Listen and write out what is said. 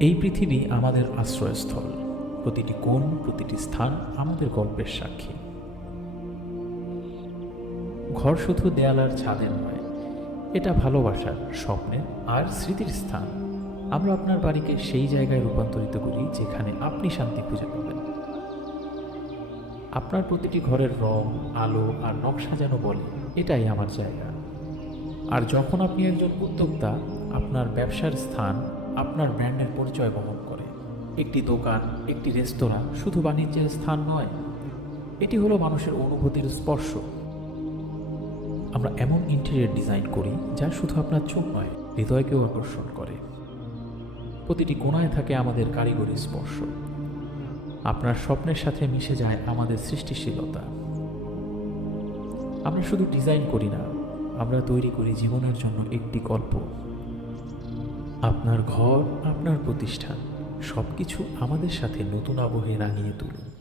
এই পৃথিবী আমাদের আশ্রয়স্থল। প্রতিটি কোণ, প্রতিটি স্থান আমাদের গল্পের সাক্ষী। ঘর শুধু দেয়াল আর ছাদের নয়, এটা ভালোবাসার, স্বপ্নের আর স্মৃতির স্থান। আমরা আপনার বাড়িকে সেই জায়গায় রূপান্তরিত করি যেখানে আপনি শান্তি খুঁজে পাবেন। আপনার প্রতিটি ঘরের রং, আলো আর নকশা যেন বলে, এটাই আমার জায়গা। আর যখন আপনি একজন উদ্যোক্তা, আপনার ব্যবসার স্থান আপনার ব্র্যান্ডের পরিচয় বহন করে। একটি দোকান, একটি রেস্তোরাঁ শুধু বাণিজ্যের স্থান নয়, এটি হলো মানুষের অনুভূতির স্পর্শ। আমরা এমন ইন্টেরিয়র ডিজাইন করি যা শুধু আপনার চোখ নয়, হৃদয়কেও আকর্ষণ করে। প্রতিটি কোণায় থাকে আমাদের কারিগরি স্পর্শ। আপনার স্বপ্নের সাথে মিশে যায় আমাদের সৃষ্টিশীলতা। আমরা শুধু ডিজাইন করি না, আমরা তৈরি করি জীবনের জন্য একটি গল্প। আপনার ঘর, আপনার প্রতিষ্ঠান, সবকিছু আমাদের সাথে নতুন আবহে রাঙিয়ে তুলুন।